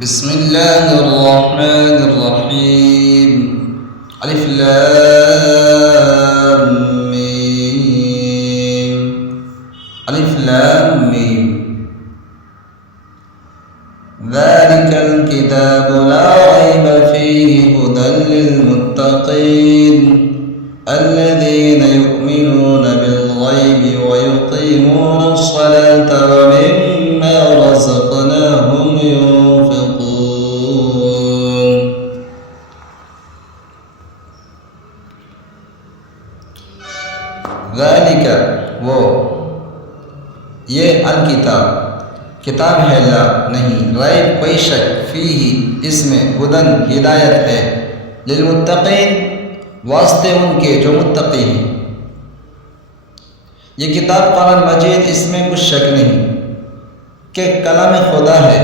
بسم الله الرحمن الرحيم. ألف لام ميم. ألف لام ميم. ذلك الكتاب لا ريب فيه هدى للمتقين الذين يؤمنون بالغيب ويقيمون الصلاة ومما رزقناهم ينفقون. ذلك وہ یہ الکتاب کتاب ہے لا نہیں ریب کوئی شک فیہ اس میں ہدن ہدایت ہے للمتقین واسطے ان کے جو متقی ہیں. یہ کتاب قرآن مجید اس میں کچھ شک نہیں کہ کلام خدا ہے،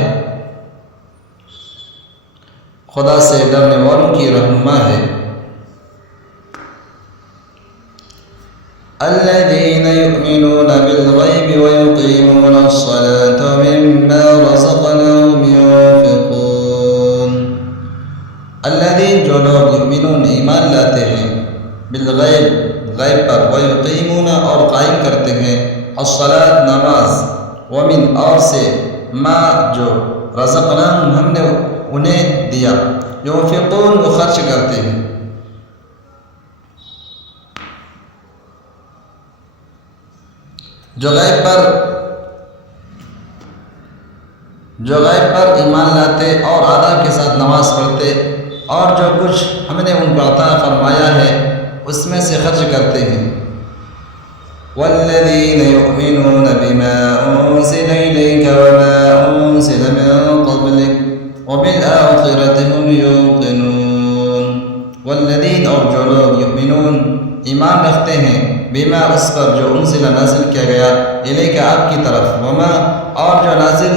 خدا سے ڈرنے والوں کی رہنما ہے. الذين يؤمنون بالغيب ويقيمون الصلاة ومما رزقناهم ينفقون. الذين جو لوگ یؤمنون ایمان لاتے ہیں بالغیب غیب پر ویقیمون اور قائم کرتے ہیں الصلاۃ نماز ومن اور سے ما جو رزقناهم ہم نے انہیں دیا ينفقون وہ خرچ کرتے ہیں. جو غیب پر ایمان لاتے اور آداب کے ساتھ نماز پڑھتے اور جو کچھ ہم نے ان کو عطا فرمایا ہے اس میں سے خرچ کرتے ہیں. والذین یؤمنون بما انزل الیک وما انزل من قبلک وبالآخرۃ هم یوقنون. والذین اور جو لوگ یؤمنون ایمان رکھتے ہیں بما اس پر جو انزل نازل کیا گیا الیک آپ کی طرف وما اور جو نازل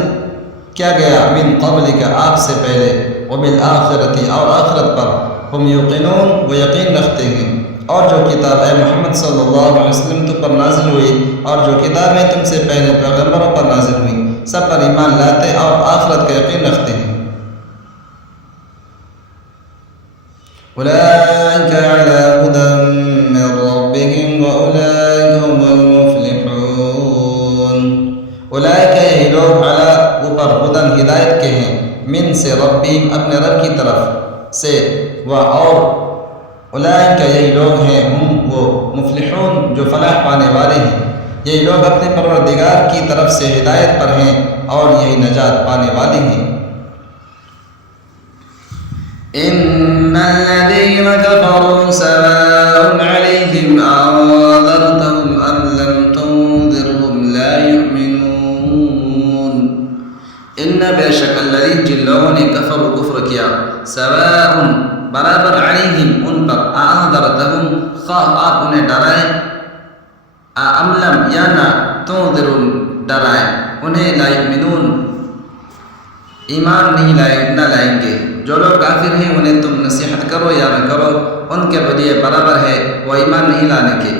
کیا گیا من قبلک آپ سے پہلے وبالآخرۃ اور آخرت پر ہم یوقنون وہ یقین رکھتے ہیں. اور جو کتاب اے محمد صلی اللہ علیہ وسلم تم پر نازل ہوئی اور جو کتابیں تم سے پہلے پیغمبروں پر نازل ہوئی سب پر ایمان لاتے اور آخرت کا یقین رکھتے ہیں. اولئک علی ھدی من ربہم واولئک هم المفلحون. اولئک یہ لوگ علی اوپر ھدی ہدایت کے ہیں من سے ربہم اپنے رب کی طرف سے و اور اولئک یہی لوگ ہیں ہم وہ مفلحون جو فلاح پانے والے ہیں. یہی لوگ اپنے پروردگار کی طرف سے ہدایت پر ہیں اور یہی نجات پانے والے ہیں. ان الذين كفروا سواء عليهم انذرتهم ام لم تنذرهم لا يؤمنون. ان بے شک الذين جن لوگوں نے کفر کیا سواء برابر علیہم ان پر انذرتهم خواہ آپ انہیں ڈرائیں ام لم یا نہ تنذرهم ڈرائیں انہیں لا یؤمنون ایمان نہیں لائیں گے. جو لوگ کافر ہیں انہیں تم نصیحت کرو یا نہ کرو ان کے لیے برابر ہے وہ ایمان نہیں لانے کے.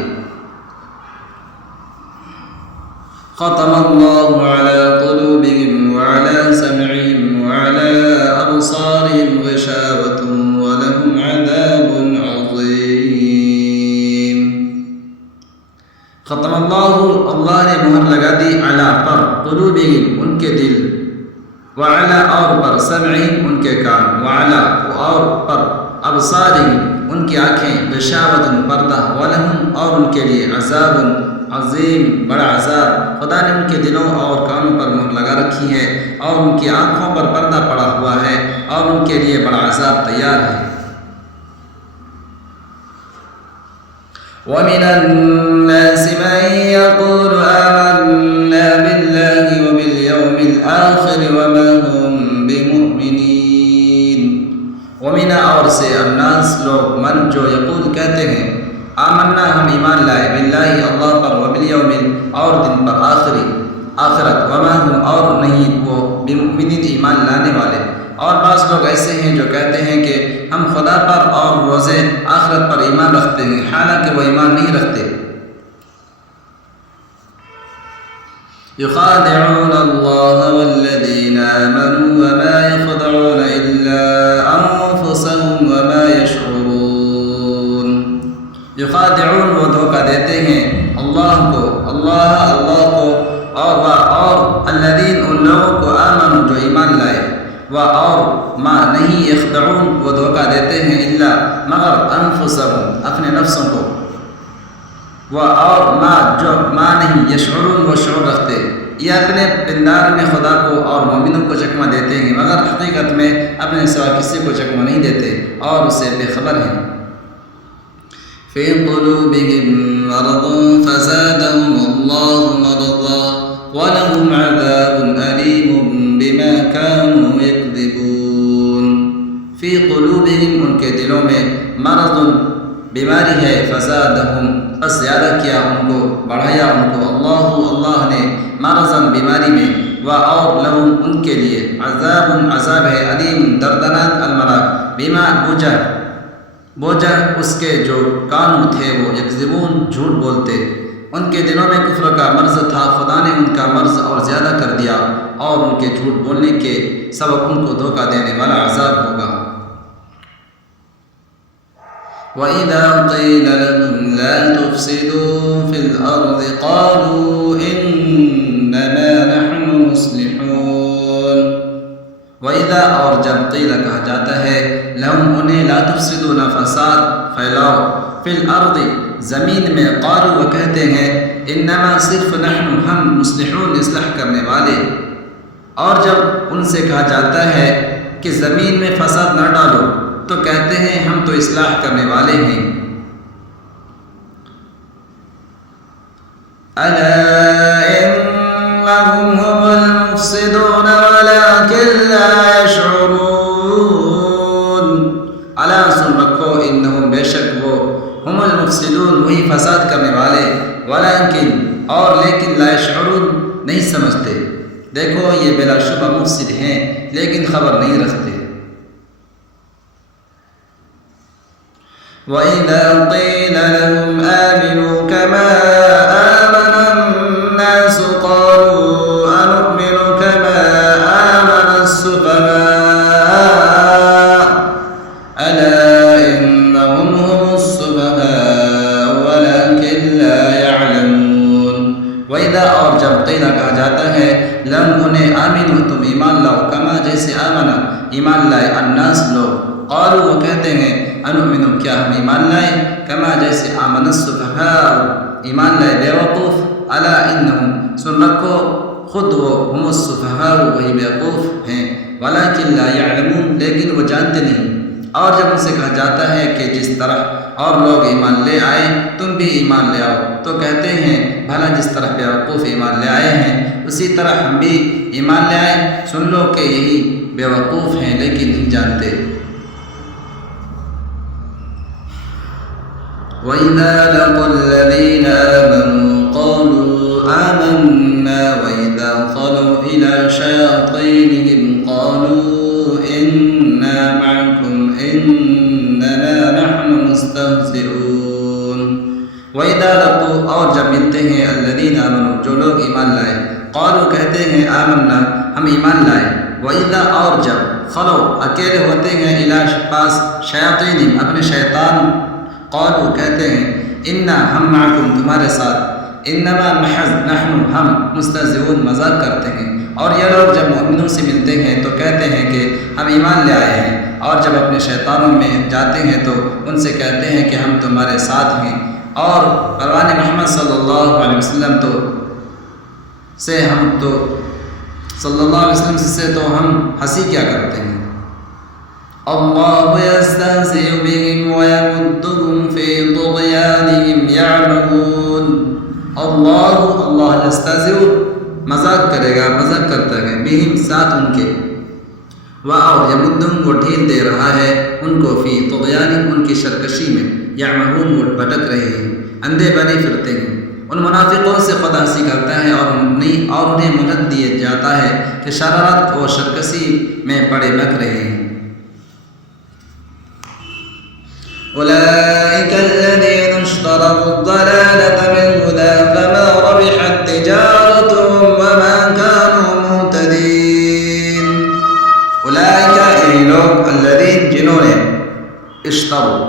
ختم اللہ علی قلوبہم وعلی سمعہم وعلی ابصارہم غشاوۃ ولہم عذاب عظیم. ختم اللہ نے مہر لگا دی علی پر قلوبہم ان کے دل وعلی اور پر سمعہم ان کے کان وعلی اور پر ابصارہم ان کی آنکھیں غشاوۃ پردہ ولہم اور ان کے لیے عذاب عظیم بڑا عذاب. خدا نے ان کے دلوں اور کانوں پر مہر لگا رکھی ہے اور ان کی آنکھوں پر پردہ پڑا ہوا ہے اور ان کے لیے بڑا عذاب تیار ہے. وَمِنَ النَّاسِ مَن يَقُولُ آمَنَّا بِاللَّهِ وَبِالْيَوْمِ الْآخِرِ وَمَا هُمْ بِمُؤْمِنِينَ. وَمِنَ اور سے الناس لوگ من جو یقول کہتے ہیں آمنا ہم ایمان لائے باللہ اللہ پر وبالیوم اور دن پر آخرت وما ہم اور نہیں وہ بمؤمنین ایمان لانے والے. اور بعض لوگ ایسے ہیں جو کہتے ہیں کہ ہم خدا پر اور روز آخرت پر ایمان رکھتے ہیں حالانکہ وہ ایمان نہیں رکھتے. يخادعون الله والذين آمنوا وما يخدعون اور ما نہیں یخدعون وہ دھوکہ دیتے ہیں الا مگر انفسهم اپنے نفسوں کو اور ما نہیں یشعرون وہ شعور رکھتے یہ اپنے پندار میں خدا کو اور مومنوں کو چکمہ دیتے ہیں مگر حقیقت میں اپنے سوا کسی کو چکمہ نہیں دیتے اور اسے بے خبر ہیں فی قلوبہم مرض فزادہم اللہ مرضا ولہم عذاب علیم بما كانوا یکذبون فی قلوبہم ان کے دلوں میں مرض بیماری ہے فزادہم بس زیادہ کیا ان کو بڑھایا ان کو اللہ نے مرضاً بیماری میں اور لہم ان کے لیے عذاب ہے علیم دردناک المرض بما بوجہ اس کے جو کانوں تھے وہ یکذبون جھوٹ بولتے ان کے دلوں میں کفر کا مرض تھا خدا نے ان کا مرض اور زیادہ کر دیا اور ان کے جھوٹ بولنے کے سبب ان کو دھوکہ دینے والا عذاب ہوگا وَإِذَا قِيلَ لَهُمْ لَا تُفْسِدُوا فِي الْأَرْضِ قَالُوا إِنَّمَا نَحْنُ مُصْلِحُونَ وَإِذَا اور جب قیل کہا جاتا ہے لَهُمْ انہیں لا تفسدوا نہ فساد پھیلاؤ فی الارض زمین میں قالوا وہ کہتے ہیں انما صرف نحن ہم مصلحون اصلاح کرنے والے اور جب ان سے کہا جاتا ہے کہ زمین میں فساد نہ ڈالو تو کہتے ہیں ہم تو اصلاح کرنے والے ہیں الا انهم هم المفسدون ولكن لا يشعرون الا سن رکھو انهم بے شک وہ هم المفسدون وہی فساد کرنے والے ولكن اور لیکن لا يشعرون نہیں سمجھتے دیکھو یہ بلا شبہ مفسد ہیں لیکن خبر نہیں رکھتے وَإِذَا قِيلَ لَهُمْ آمِنُوا كَمَا آمَنَ النَّاسُ قَالُوا أَنُؤْمِنُ كَمَا آمَنَ السُّفَهَاءُ أَلَا إِنَّهُمْ هُمُ السُّفَهَاءُ وَلَكِنْ لَا يَعْلَمُونَ وَإِذَا اور جب قیل کہا جاتا ہے لَهُمْ انہیں آمِنُوا تم ایمان لاؤ کما جیسے آمنا ایمان لائے الناس لوگ قالوا وہ کہتے ہیں انؤمن کیا ہم ایمان لائیں کما جیسے آمن السفہاء ایمان لائے بیوقوف الا انہم سن رکھو خود وہ ہم السفہاء وہی بیوقوف ہیں ولکن لا یعلمون لیکن وہ جانتے نہیں اور جب ان سے کہا جاتا ہے کہ جس طرح اور لوگ ایمان لے آئے تم بھی ایمان لے آؤ تو کہتے ہیں بھلا جس طرح بیوقوف ایمان لے آئے ہیں اسی طرح ہم بھی ایمان لے آئے سن لو کہ یہی بیوقوف ہیں لیکن نہیں جانتے وَإِذَا لَقُوا الَّذِينَ آمَنُوا قَالُوا آمَنَّا وَإِذَا خَلَوْا إِلَى شَيَاطِينِهِمْ قَالُوا إِنَّا مَعَكُمْ إِنَّمَا نَحْنُ مُسْتَهْزِئُونَ وَإِذَا لَقُوا اور جب ملتے ہیں الَّذِينَ آمَنُوا جو لوگ ایمان لائے قالوا کہتے ہیں آمنا ہم ایمان لائے وَإِذَا اور جب خَلَوْا اکیلے ہوتے ہیں إِلَى پاس شیاطینہم اپنے شیطان قالوا کہتے ہیں انا ہم معکم تمہارے ساتھ انما محض نحن ہم مستہزئون مذاق کرتے ہیں اور یہ لوگ جب مومنوں سے ملتے ہیں تو کہتے ہیں کہ ہم ایمان لے آئے ہیں اور جب اپنے شیطانوں میں جاتے ہیں تو ان سے کہتے ہیں کہ ہم تمہارے ساتھ ہیں اور پروان محمد صلی اللہ علیہ وسلم سے ہم ہنسی کیا کرتے ہیں اللہ یستہزئ بہم ویمدہم فی طغیانہم یعمہون اللہ یستہزئ مذاق کرے گا مذاق کرتا ہے بہم ساتھ ان کے اور یمدہم وہ ڈھیل دے رہا ہے ان کو فی طغیانہم ان کی سرکشی میں یعمہون وہ بھٹک رہے ہیں اندھے بنے پھرتے ہیں ان منافقوں سے خدا ہنسی کرتا ہے اور انہیں مہلت دیے جاتا ہے کہ شرارت اور سرکشی میں پڑے بک رہے ہیں أولئك الذين اشتروا الضلالة بالهدى فما ربحت تجارتهم وما كانوا مهتدين أولئك لوگ الذين جنہوں نے اشتروا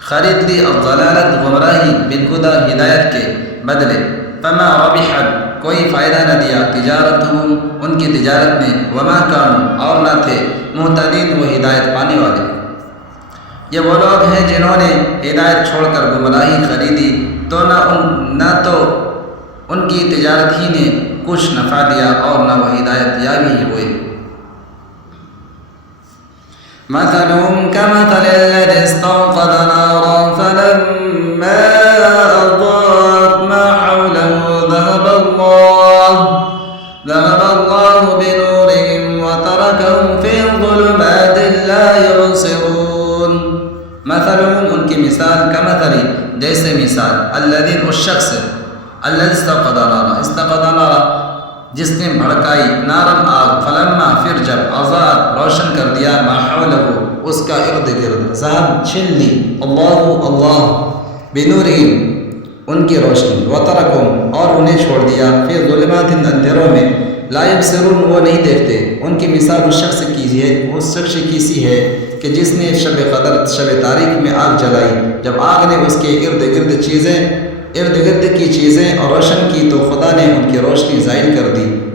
خرید لی الضلالت گمراہی بالهدى ہدایت کے بدلے فما ربحت کوئی فائدہ نہ دیا تجارتہم ان کی تجارت میں وما کانوا اور نہ تھے مہتدین وہ ہدایت پانے والے۔ یہ وہ لوگ ہیں جنہوں نے ہدایت چھوڑ کر گمراہی خریدی تو نہ تو ان کی تجارت ہی نے کچھ نفع دیا اور نہ وہ ہدایت یابی ہوئے۔ مثلهم كمثل الذي استوقد نارا فلما أضاءت ما حوله ذهب الله بنورهم وتركهم في ظلمات لا يبصرون۔ مثلهم ان کی مثال کمثل جیسے مثال الذي اس شخص الذي استوقد نارا جس نے بھڑکائی نارن آگ فلما پھر جب اضاءت روشن کر دیا ما حولہ اس کا ارد گرد ذهب چھن لی اللہ بنورہم ان کی روشنی وترکہم اور انہیں چھوڑ دیا فی ظلمات اندھیروں میں لا یبصرون وہ نہیں دیکھتے۔ ان کی مثال اس شخص کی سی ہے کہ جس نے شب تاریک میں آگ جلائی، جب آگ نے اس کے ارد گرد کی چیزیں اور روشن کی تو خدا نے ان کی روشنی زائل کر دی۔